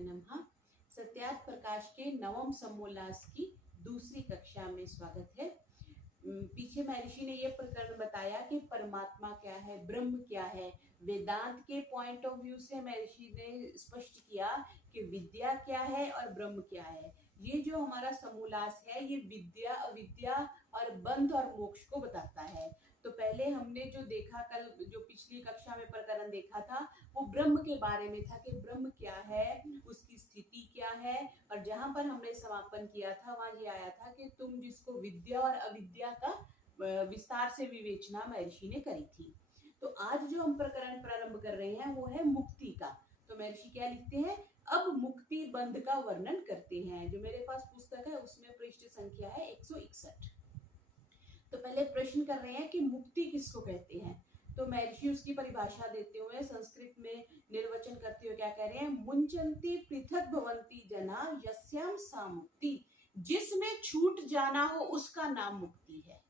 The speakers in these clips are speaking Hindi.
नमः। सत्यार्थ प्रकाश के नवम समोल्लास की दूसरी कक्षा में स्वागत है। पीछे महर्षि ने यह प्रकरण बताया कि परमात्मा क्या है, ब्रह्म क्या है। वेदांत के पॉइंट ऑफ व्यू से महर्षि ने स्पष्ट किया कि विद्या क्या है और ब्रह्म क्या है। ये जो हमारा समोल्लास है ये विद्या, अविद्या और बंध और मोक्ष को बताता है। तो पहले हमने जो देखा, कल जो पिछली कक्षा में प्रकरण देखा था वो ब्रह्म के बारे में था कि ब्रह्म क्या है, उसकी स्थिति क्या है। और जहां पर हमने समापन किया था वहां ये आया था कि तुम जिसको विद्या और अविद्या का विस्तार से विवेचना महर्षि ने करी थी। तो आज जो हम प्रकरण प्रारंभ कर रहे हैं वो है मुक्ति का। तो महर्षि क्या लिखते हैं, अब मुक्ति बंध का वर्णन करते हैं। जो मेरे पास पुस्तक है उसमें पृष्ठ संख्या है 161। तो पहले प्रश्न कर रहे हैं कि मुक्ति किसको कहते हैं। तो महर्षि उसकी परिभाषा देते हुए संस्कृत में निर्वचन करते हुए क्या कह रहे हैं, मुंचन्ति पृथक भवन्ति जना यस्याम सा मुक्ति। जिसमें छूट जाना हो उसका नाम मुक्ति है।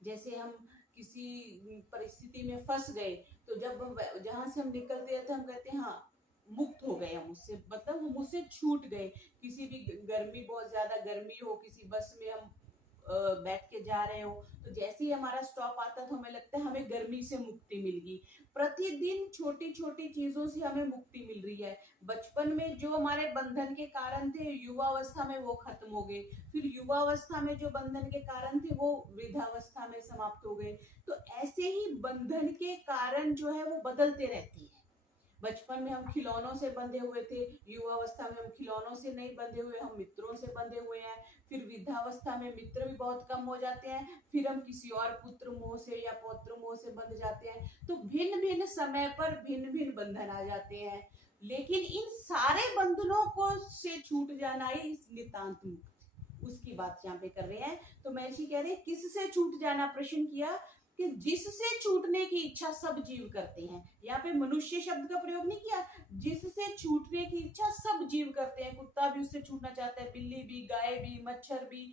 जैसे हम किसी परिस्थिति में फंस गए तो जब जहां से हम निकलते हैं तो हम कहते हैं हाँ मुक्त हो गए हम उससे, मतलब हम उससे छूट गए। किसी भी गर्मी, बहुत ज्यादा गर्मी हो, किसी बस में हम बैठ के जा रहे हो तो जैसे ही हमारा स्टॉप आता तो हमें लगता है हमें गर्मी से मुक्ति मिल गई। प्रतिदिन छोटी छोटी चीजों से हमें मुक्ति मिल रही है। बचपन में जो हमारे बंधन के कारण थे युवावस्था में वो खत्म हो गए, फिर युवावस्था में जो बंधन के कारण थे वो वृद्धावस्था में समाप्त हो गए। तो ऐसे ही बंधन के कारण जो है वो बदलते रहते हैं। बचपन में हम खिलौनों से बंधे हुए थे, युवावस्था में हम खिलौनों से नहीं बंधे हुए, हम मित्रों से बंधे हुए हैं। फिर वृद्धावस्था में मित्र भी बहुत कम हो जाते हैं, फिर हम किसी और पुत्र मोह से या पौत्र मोह से बंध जाते हैं। तो भिन्न भिन्न समय पर भिन्न भिन्न बंधन आ जाते हैं। लेकिन इन सारे बंधनों को से छूट जाना ही नितांत मुक्त, उसकी बात यहाँ पे कर रहे हैं। तो महर्षि कह रहे हैं किससे छूट जाना, प्रश्न किया कि जिससे छूटने की इच्छा सब जीव करते हैं। यहाँ पे मनुष्य शब्द का प्रयोग नहीं किया, जिससे छूटने की इच्छा सब जीव करते हैं। कुत्ता भी उससे छूटना चाहता है, बिल्ली भी, गाय भी, मच्छर भी,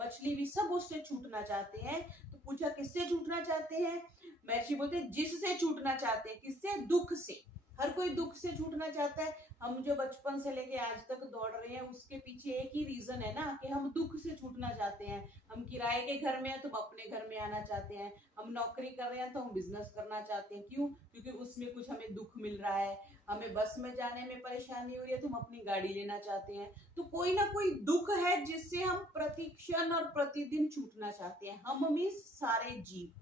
मछली भी, सब उससे छूटना चाहते हैं। तो पूछा किससे छूटना चाहते हैं, महर्षि बोलते हैं जिससे छूटना चाहते हैं। किससे? दुख से। हर कोई दुख से छूटना चाहता है। हम जो बचपन से लेके आज तक दौड़ रहे हैं उसके पीछे एक ही रीजन है ना कि हम दुख से छूटना चाहते हैं। हम किराए के घर में हैं तो हम अपने घर में आना चाहते हैं, हम नौकरी कर रहे हैं तो हम बिजनेस करना चाहते हैं। क्यों? क्योंकि उसमें कुछ हमें दुख मिल रहा है। हमें बस में जाने में परेशानी हो रही है तो हम अपनी गाड़ी लेना चाहते हैं। तो कोई ना कोई दुख है जिससे हम प्रतिक्षण और प्रतिदिन छूटना चाहते हैं। हम मींस सारे जीव।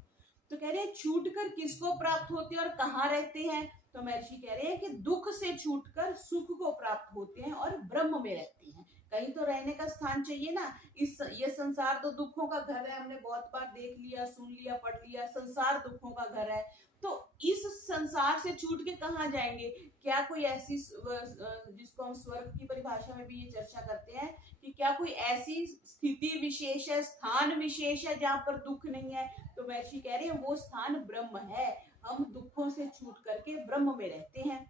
तो कह रहे हैं छूट कर किसको प्राप्त होते हैं और कहाँ रहते हैं। तो महर्षि कह रहे हैं कि दुख से छूटकर सुख को प्राप्त होते हैं और ब्रह्म में रहते हैं। कहीं तो रहने का स्थान चाहिए ना। ये संसार तो दुखों का घर है, हमने बहुत बार देख लिया, सुन लिया, पढ़ लिया, संसार दुखों का घर है। तो इस संसार से छूट के कहाँ जाएंगे? क्या कोई ऐसी, जिसको हम स्वर्ग की परिभाषा में भी ये चर्चा करते हैं कि क्या कोई ऐसी स्थिति विशेष है, स्थान विशेष है जहाँ पर दुख नहीं है? तो महर्षि कह रहे हैं वो स्थान ब्रह्म है। हम दुखों से छूट करके ब्रह्म में रहते हैं।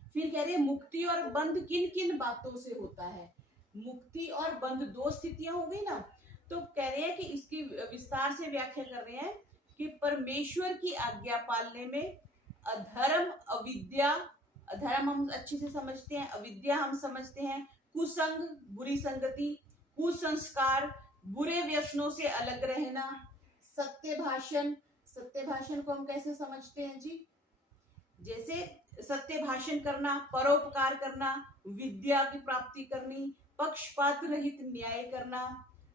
फिर कह रहे हैं मुक्ति और बंध किन किन बातों से होता है। मुक्ति और बंध दो स्थितियां हो गई ना। तो कह रहे हैं कि इसकी विस्तार से व्याख्या कर रहे हैं कि परमेश्वर की आज्ञा पालने में अधर्म, अविद्या, अधर्म हम अच्छे से समझते हैं, अविद्या हम समझते हैं, कुसंग, बुरी संगति, कुसंस्कार, बुरे व्यसनों से अलग रहना, सत्य भाषण, सत्य भाषण को हम कैसे समझते हैं जी? जैसे सत्य भाषण करना, परोपकार करना, विद्या की प्राप्ति करनी, पक्षपात रहित न्याय करना,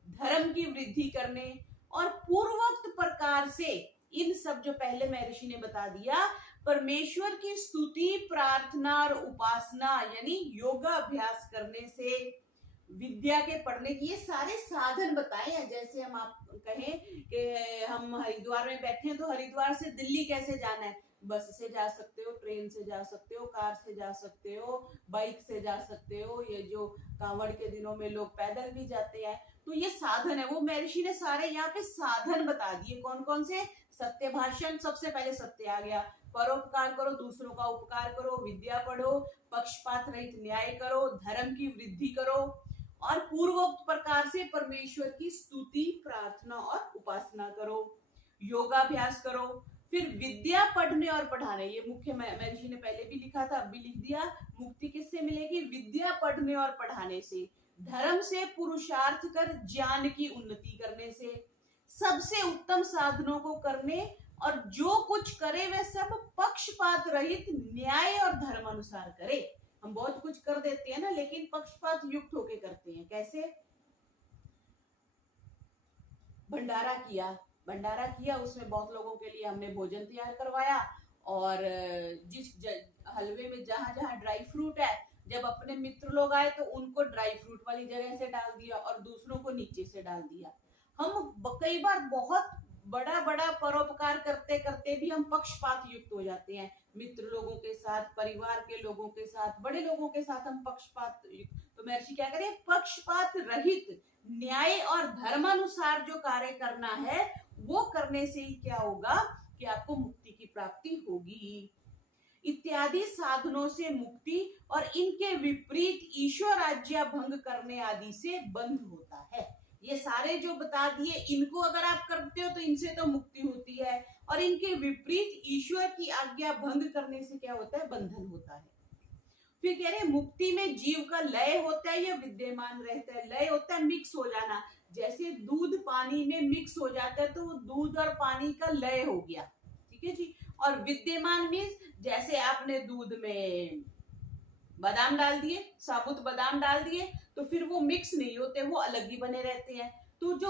धर्म की वृद्धि करने और पूर्वोक्त प्रकार से इन सब जो पहले महर्षि ने बता दिया, परमेश्वर की स्तुति, प्रार्थना और उपासना यानी योगा अभ्यास करने से, विद्या के पढ़ने की, ये सारे साधन बताए हैं। जैसे हम आप कहें कि हम हरिद्वार में बैठे हैं तो हरिद्वार से दिल्ली कैसे जाना है? बस से जा सकते हो, ट्रेन से जा सकते हो, कार से जा सकते हो, बाइक से जा सकते हो। ये जो कांवड़ के दिनों में लोग पैदल भी जाते हैं। तो ये साधन है, वो महर्षि ने सारे यहाँ पे साधन बता दिए। कौन कौन से? सत्य भाषण, सबसे पहले सत्य आ गया। परोपकार करो, दूसरों का उपकार करो, विद्या पढ़ो, पक्षपात रहित न्याय करो, धर्म की वृद्धि करो और पूर्वोक्त प्रकार से परमेश्वर की स्तुति, प्रार्थना और उपासना करो, योगाभ्यास करो। फिर विद्या पढ़ने और पढ़ाने, ये मुख्य महर्षि ने पहले भी लिखा था, अब भी लिख दिया। मुक्ति किससे मिलेगी? विद्या पढ़ने और पढ़ाने से, धर्म से पुरुषार्थ कर ज्ञान की उन्नति करने से, सबसे उत्तम साधनों को करने, और जो कुछ करे वह सब पक्षपात रहित न्याय और धर्म अनुसार करे। हम बहुत कुछ कर देते हैं ना, लेकिन पक्षपात युक्त होके करते हैं। कैसे? भंडारा किया, उसमें बहुत लोगों के लिए हमने भोजन तैयार करवाया, और जिस हलवे में जहां जहां ड्राई फ्रूट है, जब अपने मित्र लोग आए तो उनको ड्राई फ्रूट वाली जगह से डाल दिया और दूसरों को नीचे से डाल दिया। हम कई बार बहुत बड़ा बड़ा परोपकार करते करते भी हम पक्षपात युक्त हो जाते हैं। मित्र लोगों के साथ, परिवार के लोगों के साथ, बड़े लोगों के साथ हम पक्षपात युक्त। तो महर्षि क्या करें? पक्षपात रहित न्याय और धर्मानुसार जो कार्य करना है वो करने से ही क्या होगा कि आपको मुक्ति की प्राप्ति होगी। इत्यादि साधनों से मुक्ति और इनके विपरीत ईश्वर आज्ञा भंग करने आदि से बंध होता है। ये सारे जो बता दिए, इनको अगर आप करते हो तो इनसे तो मुक्ति होती है, और इनके विपरीत ईश्वर की आज्ञा भंग करने से क्या होता है? बंधन होता है। फिर कह रहे मुक्ति में जीव का लय होता है या विद्यमान रहता है? लय होता है मिक्स हो जाना, जैसे दूध पानी में मिक्स हो जाता है तो दूध और पानी का लय हो गया, ठीक है जी। और विद्यमान मीन्स जैसे आपने दूध में बादाम डाल दिए, साबुत बादाम डाल दिए, तो फिर वो मिक्स नहीं होते, वो अलग ही बने रहते हैं। तो जो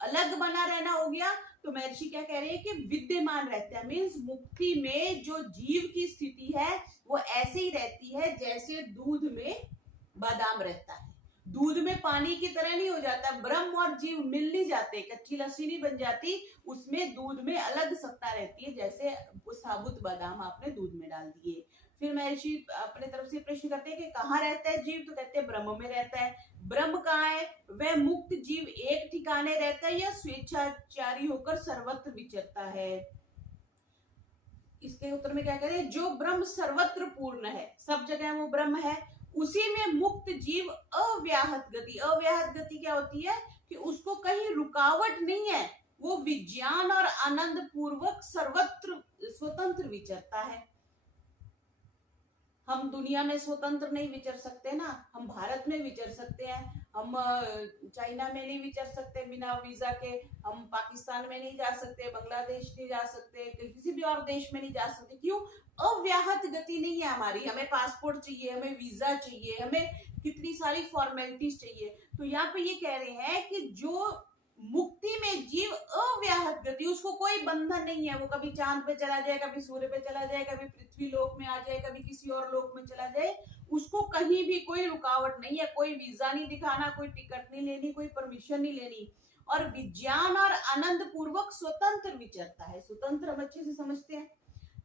अलग बना रहना हो गया, तो महर्षि क्या कह रहे हैं कि विद्यमान रहता है, मीन्स मुक्ति में जो जीव की स्थिति है वो ऐसे ही रहती है जैसे दूध में बादाम रहता है। दूध में पानी की तरह नहीं हो जाता, ब्रह्म और जीव मिल नहीं जाते, कच्ची लस्सी नहीं बन जाती, उसमें दूध में अलग सत्ता रहती है, जैसे वो साबुत बादाम आपने दूध में डाल दिए। फिर महर्षि अपने तरफ से प्रश्न करते हैं कि कहाँ रहता है जीव? तो कहते हैं ब्रह्म में रहता है। ब्रह्म कहाँ है? वह मुक्त जीव एक ठिकाने रहता है या स्वेच्छाचारी होकर सर्वत्र विचरता है? इसके उत्तर में क्या करें? जो ब्रह्म सर्वत्र पूर्ण है, सब जगह वो ब्रह्म है, उसी में मुक्त जीव अव्याहत गति। अव्याहत गति क्या होती है? कि उसको कहीं रुकावट नहीं है, वो विज्ञान और आनंद पूर्वक सर्वत्र स्वतंत्र विचरता है। हम दुनिया में स्वतंत्र नहीं विचर सकते ना, हम भारत में विचर सकते हैं, हम चाइना में नहीं विचर सकते बिना वीजा के, हम पाकिस्तान में नहीं जा सकते, बांग्लादेश नहीं जा सकते, किसी भी और देश में नहीं जा सकते। क्यों? अव्याहत गति नहीं है हमारी, हमें पासपोर्ट चाहिए, हमें वीजा चाहिए, हमें कितनी सारी फॉर्मेलिटीज चाहिए। तो यहाँ पे ये कह रहे हैं कि जो मुक्ति में जीव अव्याहत गति, उसको कोई बंधन नहीं है, वो कभी चांद पे चला जाए, कभी सूर्य पे चला जाए, कभी पृथ्वी लोक में आ जाए, कभी किसी और लोक में चला जाए, उसको कहीं भी कोई रुकावट नहीं है, कोई वीजा नहीं दिखाना, कोई टिकट नहीं लेनी, कोई परमिशन नहीं लेनी, और विज्ञान और आनंद पूर्वक स्वतंत्र विचरता है। स्वतंत्र हम अच्छे से समझते हैं।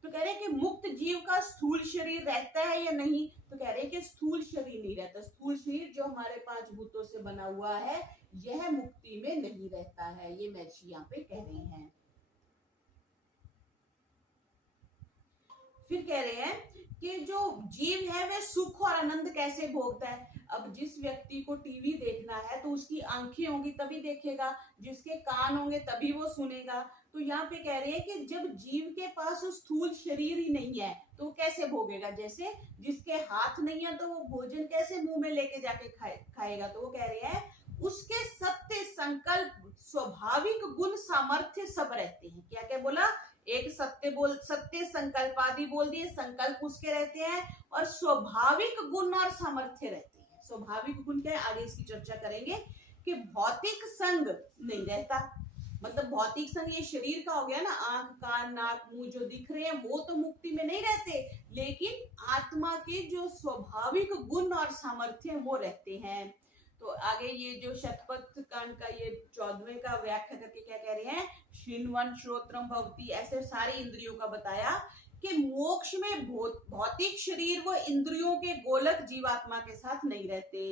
तो कह रहे हैं कि मुक्त जीव का स्थूल शरीर रहता है या नहीं? तो कह रहे हैं कि स्थूल शरीर नहीं रहता। स्थूल शरीर जो हमारे 5 भूतों से बना हुआ है, यह मुक्ति में नहीं रहता है, ये महर्षि यहाँ पे कह रहे हैं। फिर कह रहे हैं कि जो जीव है वह सुख और आनंद कैसे भोगता है? अब जिस व्यक्ति को टीवी देखना है तो उसकी आंखें होंगी तभी देखेगा, जिसके कान होंगे तभी वो सुनेगा। तो यहाँ पे कह रहे हैं कि जब जीव के पास स्थूल शरीर ही नहीं है तो वो कैसे भोगेगा? जैसे जिसके हाथ नहीं है तो वो भोजन कैसे मुंह में लेके जाके खाएगा? तो वो कह रहे हैं उसके सत्य, संकल्प, स्वाभाविक गुण, सामर्थ्य सब रहते हैं। क्या क्या बोला? एक सत्य संकल्प आदि बोल दिए, संकल्प उसके रहते हैं, और स्वाभाविक गुण और सामर्थ्य रहते हैं। स्वाभाविक गुण क्या है? आगे इसकी चर्चा करेंगे कि भौतिक संग नहीं रहता, मतलब भौतिक संग ये शरीर का हो गया ना, आंख, कान, नाक, मुंह जो दिख रहे हैं वो तो मुक्ति में नहीं रहते, लेकिन आत्मा के जो स्वाभाविक गुण और सामर्थ्य वो रहते हैं। तो आगे ये जो शतपथ कांड का ये 14वें का व्याख्या करके क्या कह रहे हैं? श्रृण्वन् श्रोत्रम भवति, ऐसे सारी इंद्रियों का बताया कि मोक्ष में भौतिक शरीर व इंद्रियों के गोलक जीवात्मा के साथ नहीं रहते।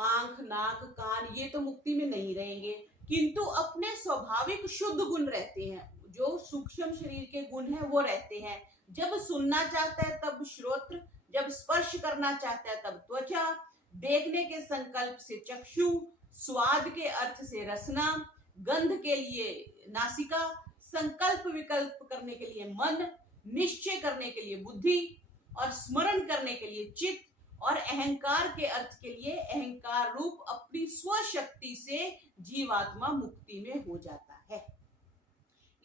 आंख, नाक, कान ये तो मुक्ति में नहीं रहेंगे, किंतु अपने स्वाभाविक शुद्ध गुण रहते हैं, जो सूक्ष्म शरीर के गुण हैं वो रहते हैं। जब सुनना चाहता है तब श्रोत्र, जब स्पर्श करना चाहता है तब त्वचा, देखने के संकल्प से चक्षु, स्वाद के अर्थ से रसना, गंध के लिए नासिका, संकल्प विकल्प करने के लिए मन, निश्चय करने के लिए बुद्धि और स्मरण करने के लिए चित्त और अहंकार के अर्थ के लिए अहंकार रूप अपनी स्वशक्ति से जीवात्मा मुक्ति में हो जाता है।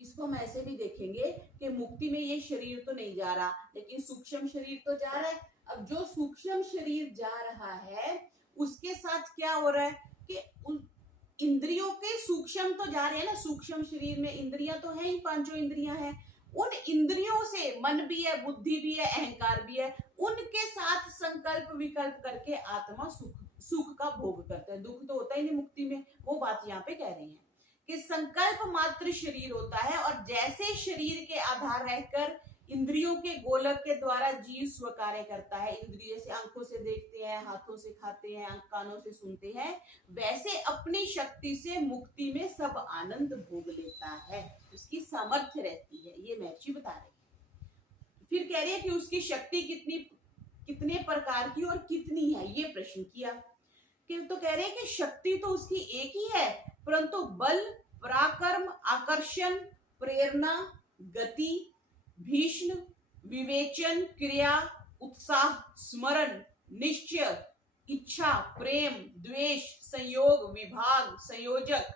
इसको हम ऐसे भी देखेंगे कि मुक्ति में ये शरीर तो नहीं जा रहा, लेकिन सूक्ष्म शरीर तो जा रहा है। अब जो सूक्ष्म शरीर जा रहा है उसके साथ क्या हो रहा है कि उन इंद्रियों के सूक्ष्म तो जा रहे हैं ना, सूक्ष्म शरीर में इंद्रियां तो है ही, पांचों इंद्रियां हैं, उन इंद्रियों से मन भी है, बुद्धि भी है, अहंकार भी है, उनके साथ संकल्प विकल्प करके आत्मा सुख का भोग करता है। दुख तो होता ही नहीं मुक्ति में, वो बात यहाँ पे कह रही है कि संकल्प मात्र शरीर होता है और जैसे शरीर के आधार रहकर इंद्रियों के गोलक के द्वारा जीव स्व कार्य करता है, इंद्रिय से आंखों से देखते हैं, हाथों से खाते हैं, कानों से सुनते हैं, वैसे अपनी शक्ति से मुक्ति में सब आनंद भोग लेता है, उसकी सामर्थ्य रहती है। ये महर्षि बता रहे। फिर कह रहे हैं कि उसकी शक्ति कितने प्रकार की और कितनी है, ये प्रश्न किया कि तो कह रहे हैं कि शक्ति तो उसकी एक ही है, परंतु बल, पराक्रम, आकर्षण, प्रेरणा, गति, भीषण, विवेचन, क्रिया, उत्साह, स्मरण, निश्चय, इच्छा, प्रेम, द्वेष, संयोग, विभाग, संयोजक,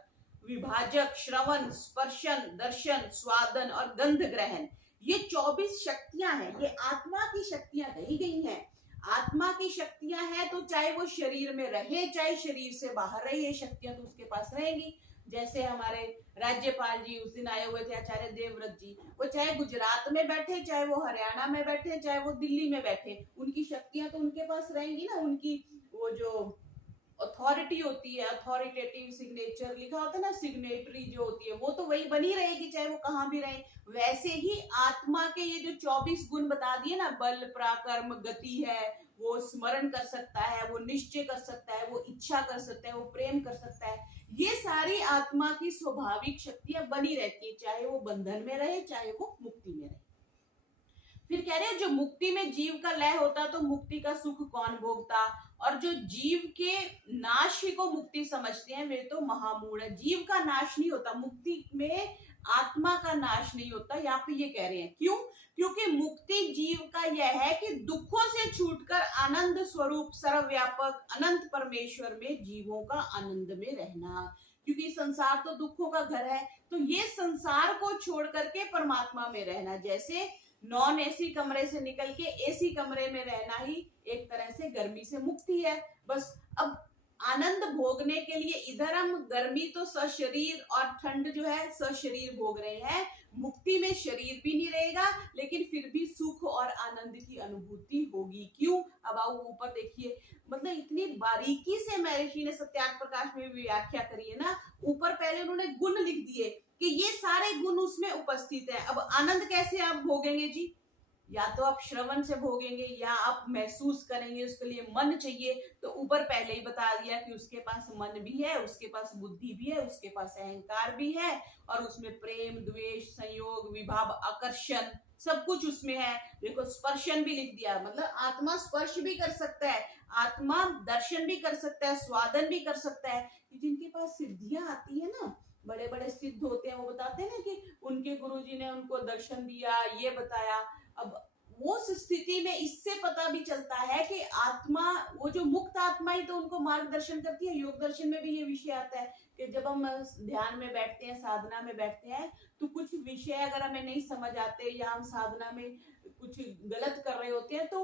विभाजक, श्रवण, स्पर्शन, दर्शन, स्वादन और गंध ग्रहण, ये 24 शक्तियां हैं। ये आत्मा की शक्तियां कही गई हैं। आत्मा की शक्तियां हैं तो चाहे वो शरीर में रहे चाहे शरीर से बाहर रहे, ये शक्तियां तो उसके पास रहेंगी। जैसे हमारे राज्यपाल जी उस दिन आए हुए थे, आचार्य देवव्रत जी, वो चाहे गुजरात में बैठे, चाहे वो हरियाणा में बैठे, चाहे वो दिल्ली में बैठे, उनकी शक्तियां तो उनके पास रहेंगी ना। उनकी वो जो अथॉरिटी होती है, अथॉरिटेटिव सिग्नेचर लिखा होता है ना, सिग्नेटरी जो होती है, वो तो वही बनी रहेगी चाहे वो कहाँ भी रहे। वैसे ही आत्मा के ये जो 24 गुण बता दिए ना, बल, पराक्रम, गति है, वो स्मरण कर सकता है, वो निश्चय कर सकता है, वो इच्छा कर सकता है, वो प्रेम कर सकता है, ये सारी आत्मा की स्वाभाविक शक्तियां बनी रहती है, चाहे वो बंधन में रहे चाहे वो मुक्ति में रहे। फिर कह रहे हैं जो मुक्ति में जीव का लय होता तो मुक्ति का सुख कौन भोगता, और जो जीव के नाश को मुक्ति समझते हैं वे तो महामूढ़ है। जीव का नाश नहीं होता मुक्ति में, आत्मा का नाश नहीं होता। यहाँ पे ये कह रहे हैं क्यों, क्योंकि मुक्ति जीव का यह है कि दुखों से छूटकर आनंद स्वरूप सर्वव्यापक अनंत परमेश्वर में जीवों का आनंद में रहना। क्योंकि संसार तो दुखों का घर है, तो ये संसार को छोड़ करके परमात्मा में रहना, जैसे नॉन एसी कमरे से निकल के एसी कमरे में रहना ही एक तरह से गर्मी से मुक्ति है। बस अब आनंद भोगने के लिए इधर हम गर्मी तो सशरीर और ठंड जो है सशरीर भोग रहे हैं, मुक्ति में शरीर भी नहीं रहेगा लेकिन फिर भी सुख और आनंद की अनुभूति होगी। क्यों, अब आओ ऊपर देखिए, मतलब इतनी बारीकी से महर्षि ने सत्यार्थ प्रकाश में भी व्याख्या करी है ना। ऊपर पहले उन्होंने गुण लिख दिए कि ये सारे गुण उसमें उपस्थित है। अब आनंद कैसे आप भोगेंगे जी, या तो आप श्रवण से भोगेंगे या आप महसूस करेंगे, उसके लिए मन चाहिए। तो ऊपर पहले ही बता दिया कि उसके पास मन भी है, उसके पास बुद्धि भी है, उसके पास अहंकार भी है, और उसमें प्रेम, द्वेष, संयोग, विभाव, आकर्षण सब कुछ उसमें है। देखो स्पर्शन भी लिख दिया, मतलब आत्मा स्पर्श भी कर सकता है, आत्मा दर्शन भी कर सकता है, स्वादन भी कर सकता है। जिनके पास सिद्धियां आती है ना, बड़े बड़े सिद्ध होते हैं, वो बताते हैं ना कि उनके गुरुजी ने उनको दर्शन दिया, ये बताया। अब वो स्थिति में इससे पता भी चलता है कि आत्मा, वो जो मुक्त आत्मा ही तो उनको मार्गदर्शन करती है। योग दर्शन में भी ये विषय आता है कि जब हम ध्यान में बैठते हैं, साधना में बैठते हैं, तो कुछ विषय अगर हमें नहीं समझ आते या हम साधना में कुछ गलत कर रहे होते हैं, तो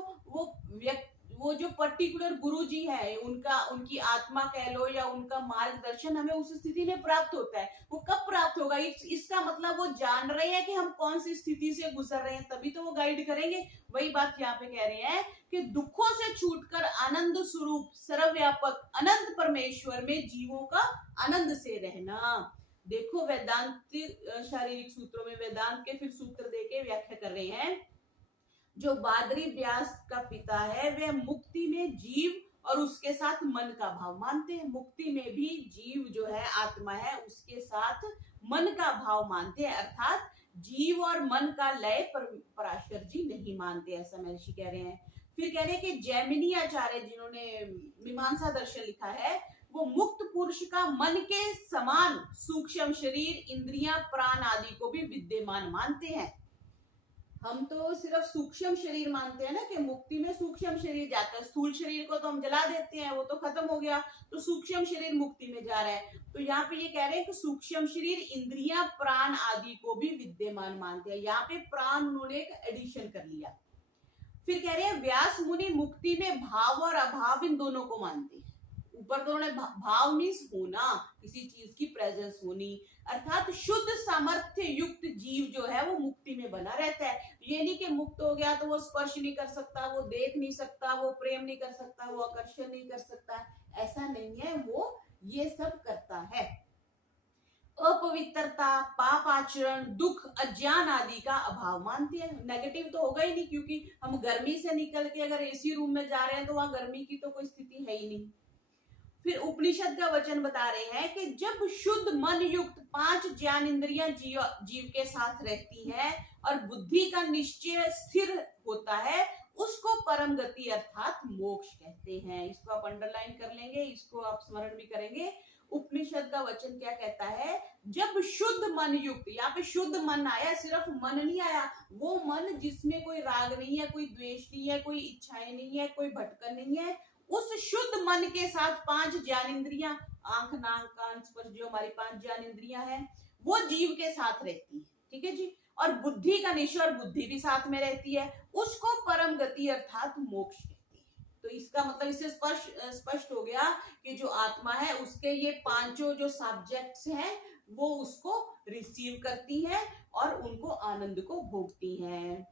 वो जो पर्टिकुलर गुरु जी है, उनकी आत्मा कह लो या उनका मार्गदर्शन हमें उस स्थिति में प्राप्त होता है। वो कब प्राप्त होगा, इसका मतलब वो जान रहे हैं कि हम कौन सी स्थिति से गुजर रहे हैं, तभी तो वो गाइड करेंगे। वही बात यहाँ पे कह रहे हैं कि दुखों से छूटकर आनंद स्वरूप सर्वव्यापक अनंत परमेश्वर में जीवों का आनंद से रहना। देखो वेदांत शारीरिक सूत्रों में वेदांत के फिर सूत्र देके व्याख्या कर रहे हैं। जो बादरी व्यास का पिता है वह मुक्ति में जीव और उसके साथ मन का भाव मानते हैं। मुक्ति में भी जीव जो है, आत्मा है, उसके साथ मन का भाव मानते हैं, अर्थात जीव और मन का लय पराशर जी नहीं मानते, ऐसा महर्षि कह रहे हैं। फिर कह रहे हैं कि जैमिनी आचार्य जिन्होंने मीमांसा दर्शन लिखा है, वो मुक्त पुरुष का मन के समान सूक्ष्म शरीर, इंद्रियां, प्राण आदि को भी विद्यमान मानते हैं। हम तो सिर्फ सूक्ष्म शरीर मानते हैं ना, कि मुक्ति में सूक्ष्म शरीर जाता है, स्थूल शरीर को तो हम जला देते हैं, वो तो खत्म हो गया, तो सूक्ष्म शरीर मुक्ति में जा रहा है। तो यहाँ पे ये कह रहे हैं कि सूक्ष्म शरीर, इंद्रियां, प्राण आदि को भी विद्यमान मानते हैं। यहाँ पे प्राण उन्होंने एक एडिशन कर लिया। फिर कह रहे हैं व्यास मुनि मुक्ति में भाव और अभाव इन दोनों को मानते हैं। ऊपर तो उन्होंने भाव मीन्स होना, किसी चीज की प्रेजेंस होनी, अर्थात शुद्ध सामर्थ्य युक्त जीव जो है वो मुक्ति में बना रहता है। ये नहीं कि मुक्त हो गया तो वो स्पर्श नहीं कर सकता, वो देख नहीं सकता, वो प्रेम नहीं कर सकता, वो आकर्षण नहीं कर सकता, ऐसा नहीं है, वो ये सब करता है। अपवित्रता, पाप आचरण, दुख, अज्ञान आदि का अभाव मानती है। नेगेटिव तो होगा ही नहीं, क्योंकि हम गर्मी से निकल के अगर एसी रूम में जा रहे हैं तो वहां गर्मी की तो कोई स्थिति है ही नहीं। फिर उपनिषद का वचन बता रहे हैं कि जब शुद्ध मन युक्त 5 ज्ञान इंद्रियां जीव के साथ रहती हैं और बुद्धि का निश्चय स्थिर होता है, उसको परम गति अर्थात मोक्ष कहते हैं। इसको आप अंडरलाइन कर लेंगे, इसको आप स्मरण भी करेंगे। उपनिषद का वचन क्या कहता है? जब शुद्ध मन युक्त, यहाँ पे शुद्ध मन आया, सिर्फ मन नहीं आया, वो मन जिसमें कोई राग नहीं है, कोई द्वेष नहीं है, कोई इच्छाएं नहीं है, कोई भटकन नहीं है, उस शुद्ध मन के साथ 5 ज्ञानेंद्रियां, आंख, नाक, कान, स्पर्श, जो हमारी 5 ज्ञानेंद्रियां हैं, वो जीव के साथ रहती है। ठीक है जी। और बुद्धि का निश्चय, और बुद्धि भी साथ में रहती है, उसको परम गति अर्थात मोक्ष कहती है। तो इसका मतलब इससे स्पष्ट हो गया कि जो आत्मा है उसके ये 5 जो सब्जेक्ट्स हैं वो उसको रिसीव करती है और उनको आनंद को भोगती हैं।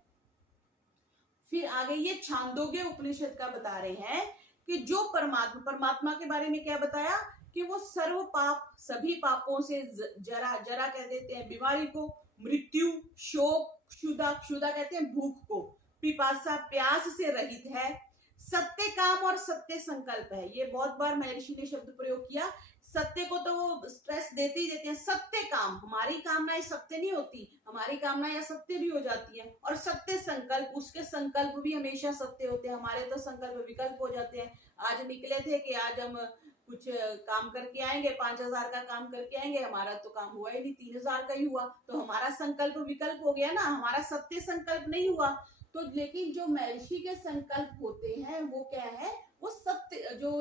फिर आगे ये छांदोग्य उपनिषद का बता रहे हैं कि जो परमात्मा के बारे में क्या बताया कि वो सर्व पाप, सभी पापों से जरा कह देते हैं बीमारी को, मृत्यु, शोक, क्षुधा कहते हैं भूख को, पिपासा प्यास से रहित है, सत्य काम और सत्य संकल्प है। ये बहुत बार महर्षि ने शब्द प्रयोग किया। सत्य को तो वो स्ट्रेस देते ही देते हैं। सत्य काम, हमारी कामनाएं सत्य नहीं होती, हमारी कामनाएं असत्य भी हो जाती है। और सत्य संकल्प, उसके संकल्प भी हमेशा सत्य होते हैं। हमारे तो संकल्प विकल्प हो जाते हैं। आज निकले थे कि आज हम कुछ काम करके आएंगे, 5,000 का काम करके आएंगे, हमारा तो काम हुआ ही नहीं, 3,000 का ही हुआ, तो हमारा संकल्प विकल्प हो गया ना, हमारा सत्य संकल्प नहीं हुआ। तो लेकिन जो महर्षि के संकल्प होते हैं वो क्या है, वो सत्य, जो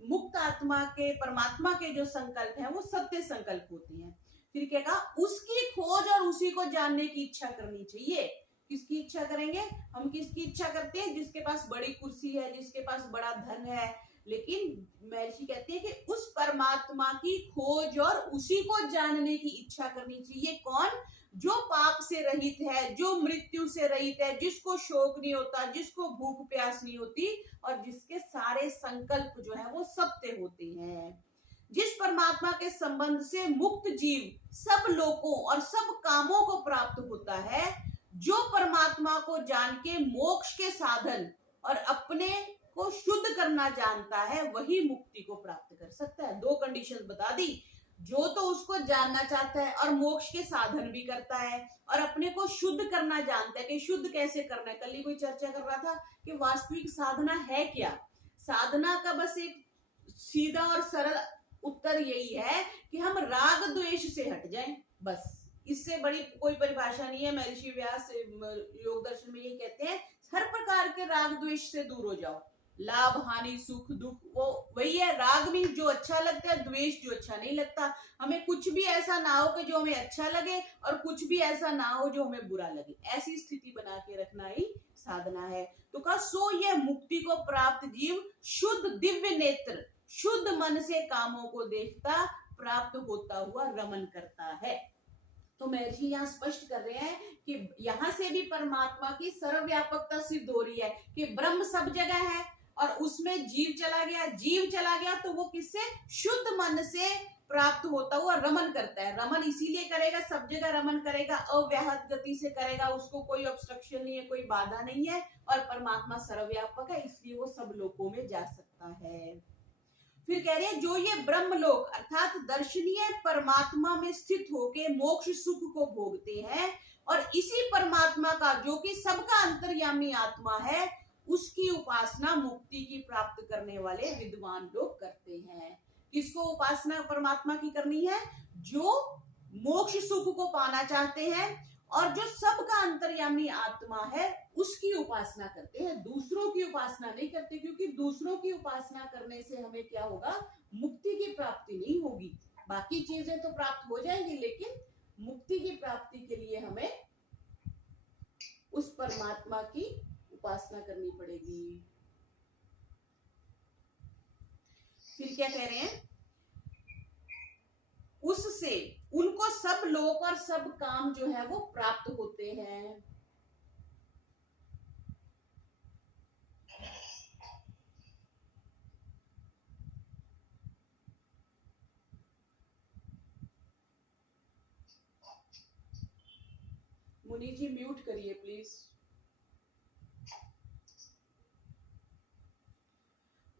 मुक्त आत्मा के, परमात्मा के जो संकल्प हैं वो सत्य संकल्प होते हैं। फिर क्या कहा, उसकी खोज और उसी को जानने की इच्छा करनी चाहिए। किसकी इच्छा करेंगे हम? किसकी इच्छा करते हैं? जिसके पास बड़ी कुर्सी है, जिसके पास बड़ा धन है। लेकिन महर्षि कहते हैं कि उस परमात्मा की खोज और उसी को जानने की इच्छा करनी चाहिए। कौन? जो पाप से रहित है, जो मृत्यु से रहित है, जिसको शोक नहीं होता, जिसको भूख प्यास नहीं होती, और जिसके सारे संकल्प जो है वो सत्य होते हैं। जिस परमात्मा के संबंध से मुक्त जीव सब लोकों और सब कामों को प्राप्त होता है, जो परमात्मा को जान के मोक्ष के साधन और अपने को शुद्ध करना जानता है, वही मुक्ति को प्राप्त कर सकता है। 2 कंडीशन बता दी, जो तो उसको जानना चाहता है और मोक्ष के साधन भी करता है, और अपने को शुद्ध करना जानता है कि शुद्ध कैसे करना है। कल ही कोई चर्चा कर रहा था कि वास्तविक साधना है क्या। साधना का बस एक सीधा और सरल उत्तर यही है कि हम राग द्वेष से हट जाएं, बस। इससे बड़ी कोई परिभाषा नहीं है। महर्षि व्यास योग दर्शन में यही कहते हैं, हर प्रकार के राग द्वेष से दूर हो जाओ। लाभ, हानि, सुख, दुख, वो वही है। राग भी जो अच्छा लगता है, द्वेष जो अच्छा नहीं लगता। हमें कुछ भी ऐसा ना हो कि जो हमें अच्छा लगे, और कुछ भी ऐसा ना हो जो हमें बुरा लगे। ऐसी स्थिति बना के रखना ही साधना है। तो कहा, सो यह मुक्ति को प्राप्त जीव शुद्ध दिव्य नेत्र, शुद्ध मन से कामों को देखता, प्राप्त होता हुआ रमन करता है। तो महर्षि यहाँ स्पष्ट कर रहे हैं कि यहाँ से भी परमात्मा की सर्वव्यापकता सिद्ध हो रही है कि ब्रह्म सब जगह है, और उसमें जीव चला गया तो वो किससे? शुद्ध मन से प्राप्त होता हुआ रमन करता है। रमन इसीलिए करेगा, सब जगह रमन करेगा, अव्याहत गति से करेगा, उसको कोई ऑब्स्ट्रक्शन नहीं है, कोई बाधा नहीं है, और परमात्मा सर्वव्यापक है, इसलिए वो सब लोकों में जा सकता है। फिर कह रहे हैं, जो ये ब्रह्मलोक अर्थात दर्शनीय परमात्मा में स्थित होके मोक्ष सुख को भोगते हैं, और इसी परमात्मा का, जो कि सबका अंतर्यामी आत्मा है, उसकी उपासना मुक्ति की प्राप्त करने वाले विद्वान लोग करते हैं। किसको उपासना परमात्मा की करनी है? जो मोक्ष सुख को पाना चाहते हैं और जो सबका अंतर्यामी आत्मा है उसकी उपासना करते हैं, दूसरों की उपासना नहीं करते, क्योंकि दूसरों की उपासना करने से हमें क्या होगा? मुक्ति की प्राप्ति नहीं होगी। बाकी चीजें तो प्राप्त हो जाएंगी, लेकिन मुक्ति की प्राप्ति के लिए हमें उस परमात्मा की उपासना करनी पड़ेगी। फिर क्या कह रहे हैं? उससे उनको सब लोक और सब काम जो है वो प्राप्त होते हैं। मुनि जी म्यूट करिए प्लीज।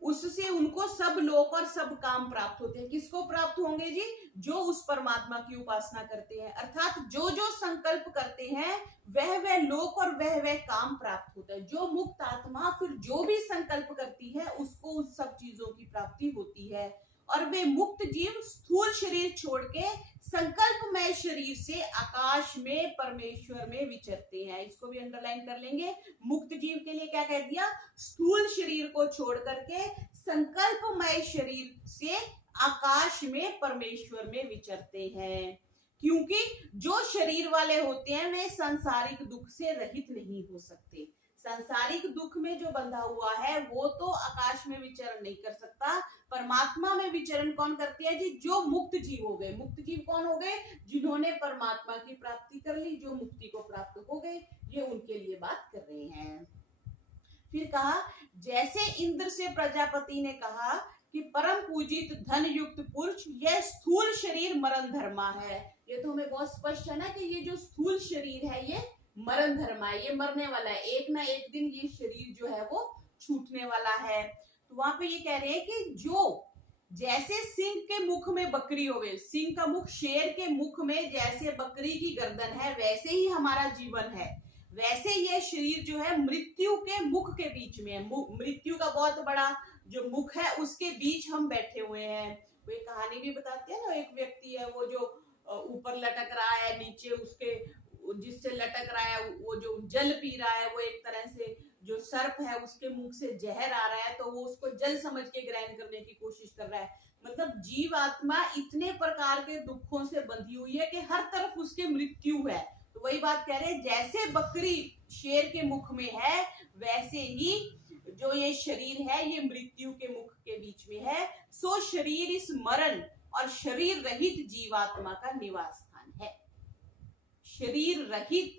उससे उनको सब लोक और सब काम प्राप्त होते हैं। किसको प्राप्त होंगे जी? जो उस परमात्मा की उपासना करते हैं, अर्थात जो जो संकल्प करते हैं वह लोक और वह काम प्राप्त होता है। जो मुक्त आत्मा फिर जो भी संकल्प करती है उसको उस सब चीजों की प्राप्ति होती है। और वे मुक्त जीव स्थूल शरीर छोड़ के संकल्पमय शरीर से आकाश में परमेश्वर में विचरते हैं। इसको भी अंडरलाइन कर लेंगे। मुक्त जीव के लिए क्या कह दिया? स्थूल शरीर को छोड़ करके संकल्पमय शरीर से आकाश में परमेश्वर में विचरते हैं। क्योंकि जो शरीर वाले होते हैं वे सांसारिक दुख से रहित नहीं हो सकते। सांसारिक दुख में जो बंधा हुआ है वो तो आकाश में विचरण नहीं कर सकता। परमात्मा में विचरण कौन करती है जी? जो मुक्त जीव हो गए। मुक्त जीव कौन हो गए? जिन्होंने परमात्मा की प्राप्ति कर ली, जो मुक्ति को प्राप्त हो गए, ये उनके लिए बात कर रहे हैं। फिर कहा, जैसे इंद्र से प्रजापति ने कहा कि परम पूजित धन युक्त पुरुष यह स्थूल शरीर मरण धर्मा है। ये तो हमें बहुत स्पष्ट है ना कि ये जो स्थूल शरीर है ये मरण धर्मा है, ये मरने वाला है। एक ना एक दिन ये शरीर जो है वो छूटने वाला है। तो वहां पे ये कह रहे हैं कि जो जैसे सिंह के मुख में बकरी होवे, सिंह का मुख, शेर के मुख में जैसे बकरी की गर्दन है वैसे ही हमारा जीवन है। वैसे ये शरीर जो है मृत्यु के मुख के बीच में है। मृत्यु का बहुत बड़ा जो मुख है उसके बीच हम बैठे हुए हैं। वो एक कहानी भी बताते हैं ना, एक व्यक्ति है वो जो ऊपर लटक रहा है, नीचे उसके जिससे लटक रहा है वो जो जल पी रहा है, वो एक तरह से जो सर्प है उसके मुख से जहर आ रहा है, तो वो उसको जल समझ के ग्रहण करने की कोशिश कर रहा है। मतलब जीव आत्मा इतने प्रकार के दुखों से बंधी हुई है कि हर तरफ उसके मृत्यु है। तो वही बात कह रहे हैं, जैसे बकरी शेर के मुख में है वैसे ही जो ये शरीर है ये मृत्यु के मुख के बीच में है। सो शरीर इस मरण और शरीर रहित जीवात्मा का निवास स्थान है। शरीर रहित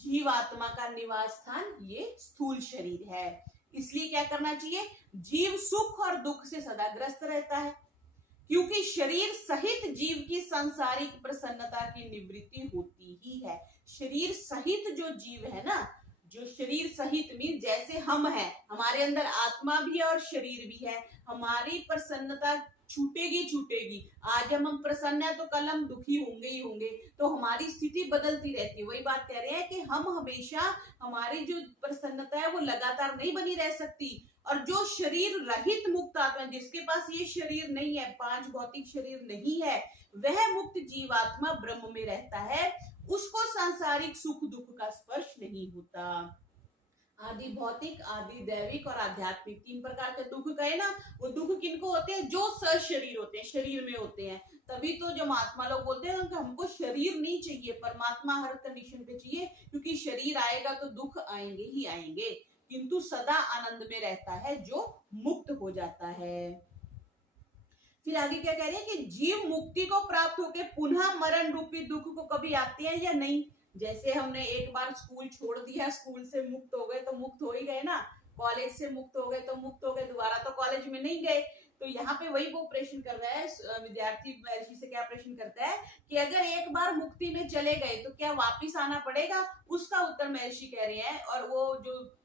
जीवात्मा का निवास स्थान ये स्थूल शरीर है। इसलिए क्या करना चाहिए? जीव सुख और दुख से सदा ग्रस्त रहता है, क्योंकि शरीर सहित जीव की सांसारिक प्रसन्नता की निवृत्ति होती ही है। शरीर सहित जो जीव है ना, जो शरीर सहित मीन जैसे हम हैं, हमारे अंदर आत्मा भी है और शरीर भी है, हमारी प्रसन्नता छूटेगी छूटेगी। आज हम प्रसन्न है तो कल हम दुखी होंगे ही होंगे, तो हमारी स्थिति बदलती रहती है। वही बात कह रहे हैं कि हम हमेशा, हमारी जो प्रसन्नता है वो लगातार नहीं बनी रह सकती। और जो शरीर रहित मुक्त आत्मा, जिसके पास ये शरीर नहीं है, 5 भौतिक शरीर नहीं है, वह मुक्त जीवात्मा ब्रह्म में रहता है, उसको सांसारिक सुख दुख का स्पर्श नहीं होता। आदि भौतिक, आदि दैविक और आध्यात्मिक 3 प्रकार के दुख कहे ना, वो दुख किनको होते हैं? जो सशरीर होते हैं, शरीर में होते हैं। तभी तो जो महात्मा लोग बोलते हैं कि हमको शरीर नहीं चाहिए, परमात्मा हर कंडीशन पे चाहिए, क्योंकि शरीर आएगा तो दुख आएंगे ही आएंगे, किंतु सदा आनंद में रहता है जो मुक्त हो जाता है। फिर आगे क्या कह रहे हैं कि जीव मुक्ति को प्राप्त होकर पुनः मरण रूपी दुख को कभी आते हैं या नहीं? जैसे हमने एक बार स्कूल छोड़ दिया, स्कूल से मुक्त हो गए तो मुक्त हो ही गए ना, कॉलेज से मुक्त हो गए तो मुक्त हो गए, दोबारा तो कॉलेज में नहीं गए। तो यहाँ पे वही वो प्रश्न कर रहा है विद्यार्थी, महर्षि से क्या प्रश्न करता है कि अगर एक बार मुक्ति में चले गए तो क्या वापिस आना पड़ेगा? उसका उत्तर महर्षि कह रहे हैं, और वो जो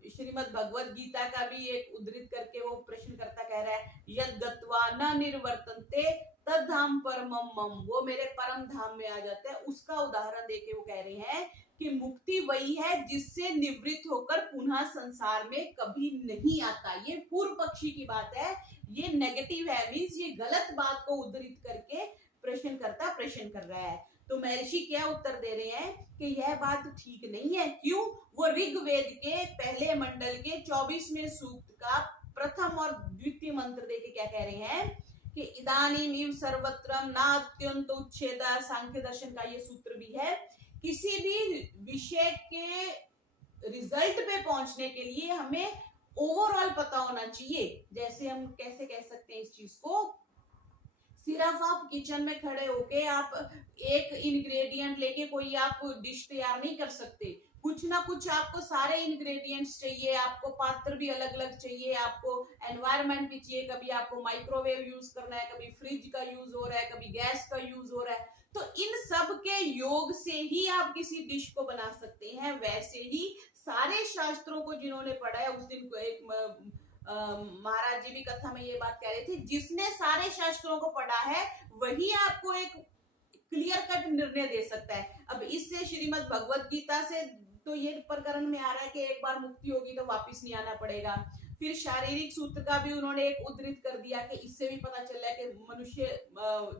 श्रीमद् भगवत गीता का भी एक उद्धृत करके वो प्रश्नकर्ता कह रहा है, यद गत्वा न निर्वर्तन्ते तद धाम परमम मम, वो मेरे परम धाम में आ जाते हैं। उसका उदाहरण देके वो कह रहे हैं कि मुक्ति वही है जिससे निवृत्त होकर पुनः संसार में कभी नहीं आता। ये पूर्व पक्षी की बात है, ये नेगेटिव है, मीन्स ये गलत बात को उद्धृत करके प्रश्नकर्ता प्रश्न कर रहा है। तो महर्षि क्या उत्तर दे रहे हैं कि यह बात ठीक नहीं है। क्यों? वो ऋग्वेद के पहले मंडल के 24वें सूक्त का प्रथम और द्वितीय मंत्र देके क्या कह रहे हैं कि इदानीम इव सर्वत्रम नात्यंत उच्छेद, सांख्य दर्शन का ये सूत्र भी है। किसी भी विषय के रिजल्ट पे पहुंचने के लिए हमें ओवरऑल पता होना चाहिए। जैसे हम कैसे कह सकते हैं इस चीज को, सिर्फ आप किचन में खड़े होके आप एक इंग्रेडिएंट लेके कोई आप डिश तैयार नहीं कर सकते। कुछ ना कुछ आपको सारे इंग्रेडिएंट्स चाहिए, आपको पात्र भी अलग अलग चाहिए, आपको एनवायरनमेंट भी चाहिए। कभी आपको माइक्रोवेव यूज करना है, कभी फ्रिज का यूज हो रहा है, कभी गैस का यूज हो रहा है। तो इन सब के योग से ही आप किसी डिश को बना सकते हैं। वैसे ही सारे शास्त्रों को जिन्होंने पढ़ा है, उस दिन को एक महाराज जी भी कथा में ये बात कह रहे थे, जिसने सारे शास्त्रों को पढ़ा है वही आपको एक क्लियर कट निर्णय दे सकता है। अब इससे श्रीमद् भगवत गीता से तो ये प्रकरण में आ रहा है कि एक बार मुक्ति होगी तो वापस नहीं आना पड़ेगा। फिर शारीरिक सूत्र का भी उन्होंने एक उद्धृत कर दिया कि इससे भी पता चल रहा है कि मनुष्य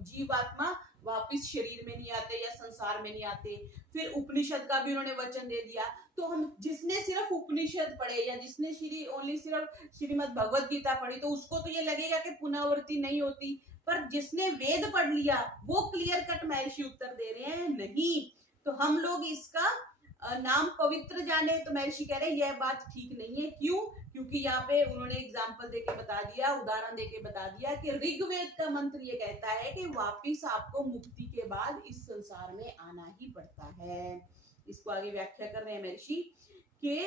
जीवात्मा वापस शरीर में नहीं आते या संसार में नहीं आते। फिर उपनिषद का भी उन्होंने वचन दे दिया। तो हम जिसने सिर्फ उपनिषद पढ़े या जिसने सिर्फ श्रीमद् भगवत गीता पढ़ी, तो उसको तो ये लगेगा कि पुनरावृत्ति नहीं होती। पर जिसने वेद पढ़ लिया वो क्लियर कट महर्षि उत्तर दे रहे हैं नहीं। तो हम लोग इसका नाम पवित्र जाने। तो महर्षि कह रहे हैं यह बात ठीक नहीं है। क्यों? क्योंकि यहाँ पे उन्होंने एग्जाम्पल देके बता दिया, उदाहरण देके बता दिया कि ऋग्वेद का मंत्र ये कहता है कि वापिस आपको मुक्ति के बाद इस संसार में आना ही पड़ता है। इसको आगे व्याख्या कर रहे हैं महर्षि कि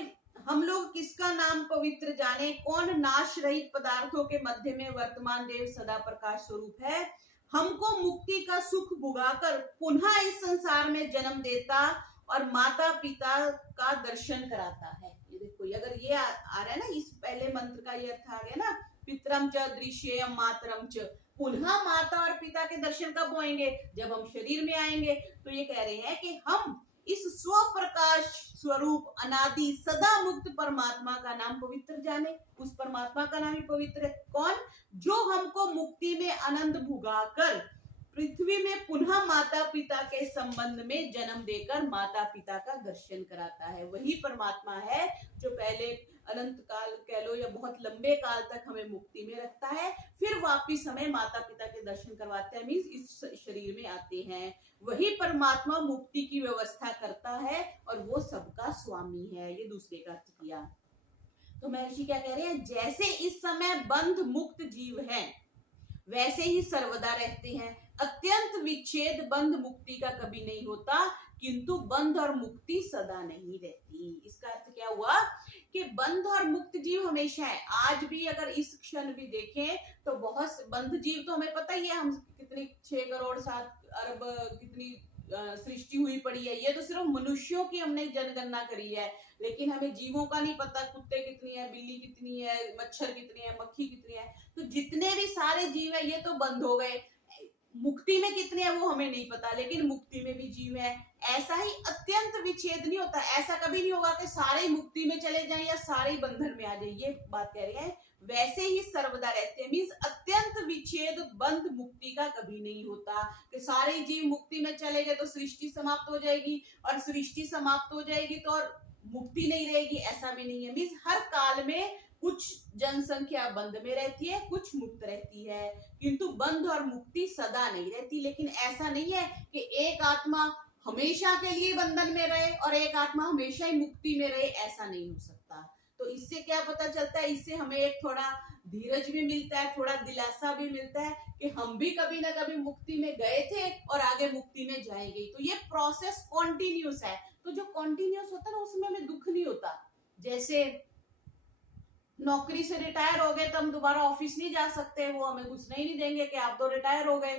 हम लोग किसका नाम पवित्र जाने, कौन नाश रहित पदार्थों के मध्य में वर्तमान देव सदा प्रकाश स्वरूप है, हमको मुक्ति का सुख भुगाकर पुनः इस संसार में जन्म देता और माता पिता का दर्शन कराता है। ये देखो, अगर ये आ रहा है ना, इस पहले मंत्र का ये अर्थ आ गया ना, पितरम च दृश्येयम मातरम च, पुनः माता और पिता के दर्शन कब होंगे? जब हम शरीर में आएंगे। तो ये कह रहे हैं कि हम इस स्व प्रकाश स्वरूप अनादि सदा मुक्त परमात्मा का नाम पवित्र जाने। उस परमात्मा का नाम ही पवित्र है। कौन? जो हमको मुक्ति में आनंद भुगाकर पृथ्वी में पुनः माता पिता के संबंध में जन्म देकर माता पिता का दर्शन कराता है। वही परमात्मा है जो पहले अनंत काल कह लो या बहुत लंबे काल तक हमें मुक्ति में रखता है, फिर वापिस हमें माता पिता के दर्शन करवाते हैं, मीन्स इस शरीर में आते हैं। वही परमात्मा मुक्ति की व्यवस्था करता है और वो सबका स्वामी है। ये दूसरे का अर्थ किया। तो महर्षि क्या कह रहे हैं? जैसे इस समय बंध मुक्त जीव हैं, वैसे ही सर्वदा रहते हैं। अत्यंत विच्छेद बंध मुक्ति का कभी नहीं होता, किंतु बंध और मुक्ति सदा नहीं रहती। इसका अर्थ क्या हुआ कि बंध और मुक्त जीव हमेशा है। आज भी अगर इस क्षण भी देखें तो बहुत बंध जीव तो हमें पता ही है, हम कितनी 6 करोड़ 7 अरब कितनी सृष्टि हुई पड़ी है। ये तो सिर्फ मनुष्यों की हमने जनगणना करी है, लेकिन हमें जीवों का नहीं पता। कुत्ते कितनी है, बिल्ली कितनी है, मच्छर कितनी है, मक्खी कितनी है। तो जितने भी सारे जीव है ये तो बंद हो गए। मुक्ति में कितने हैं वो हमें नहीं पता, लेकिन मुक्ति में भी जीव है। ऐसा ही अत्यंत विच्छेद नहीं होता। ऐसा कभी नहीं होगा कि सारे मुक्ति में चले जाएं या सारे बंधन में आ जाए। ये बात कह रहे हैं वैसे ही सर्वदा रहते हैं, मीन्स अत्यंत विच्छेद बंध मुक्ति का कभी नहीं होता कि सारे जीव मुक्ति में चले गए तो सृष्टि समाप्त हो जाएगी, और सृष्टि समाप्त हो जाएगी तो और मुक्ति नहीं रहेगी। ऐसा भी नहीं है। मीन्स हर काल में कुछ जनसंख्या बंध में रहती है, कुछ मुक्त रहती है, किंतु बंध और मुक्ति सदा नहीं रहती। लेकिन ऐसा नहीं है कि एक आत्मा हमेशा के लिए बंधन में रहे और एक आत्मा हमेशा ही मुक्ति में रहे, ऐसा नहीं हो सकता। तो इससे क्या पता चलता है? इससे हमें एक थोड़ा धीरज भी मिलता है, थोड़ा दिलासा भी मिलता है कि हम भी कभी ना कभी मुक्ति में गए थे और आगे मुक्ति में जाएंगे। तो ये प्रोसेस कॉन्टिन्यूस है। तो जो कॉन्टिन्यूस होता है ना, उसमें हमें दुख नहीं होता। जैसे नौकरी से रिटायर हो गए तो हम दोबारा ऑफिस नहीं जा सकते, वो हमें घुसने ही नहीं देंगे कि आप तो रिटायर हो गए।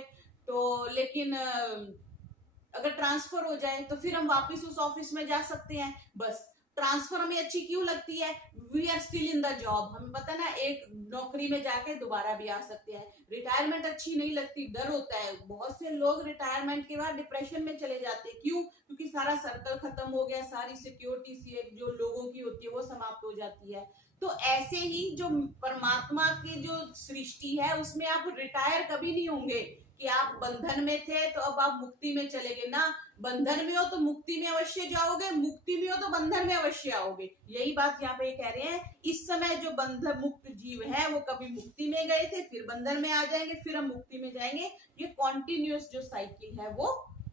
तो लेकिन अगर ट्रांसफर हो जाए तो फिर हम वापस उस ऑफिस में जा सकते हैं। बस ट्रांसफर हमें अच्छी क्यों लगती है? We are still in the job, हमें पता ना एक नौकरी में जाके दोबारा भी आ सकते हैं। रिटायरमेंट अच्छी नहीं लगती, डर होता है। बहुत से लोग रिटायरमेंट के बाद डिप्रेशन में चले जाते हैं, क्यों? क्योंकि सारा सर्कल खत्म हो गया, सारी सिक्योरिटी सी जो लोगों की होती है वो समाप्त हो जाती है। तो ऐसे ही जो परमात्मा की जो सृष्टि है उसमें आप रिटायर कभी नहीं होंगे कि आप बंधन में थे तो अब आप मुक्ति में चले गए ना। बंधन में हो तो मुक्ति में अवश्य जाओगे, मुक्ति में हो तो बंधन में अवश्य आओगे। यही बात यहाँ पे कह रहे हैं। इस समय जो बंधन मुक्त जीव है वो कभी मुक्ति में गए थे, फिर बंधन में आ जाएंगे, फिर हम मुक्ति में जाएंगे। ये कॉन्टिन्यूस जो साइकिल है वो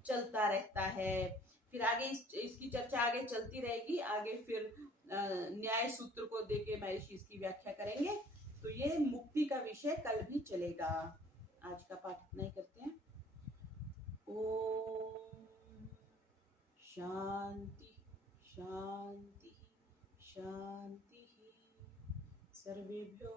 चलता रहता है। फिर आगे इसकी चर्चा आगे चलती रहेगी। आगे फिर न्याय सूत्र को देके महर्षि इसकी व्याख्या करेंगे। तो ये मुक्ति का विषय कल भी चलेगा। आज का पाठ इतना ही करते हैं। ओम शांति शांति शांति। सर्वेभ्यो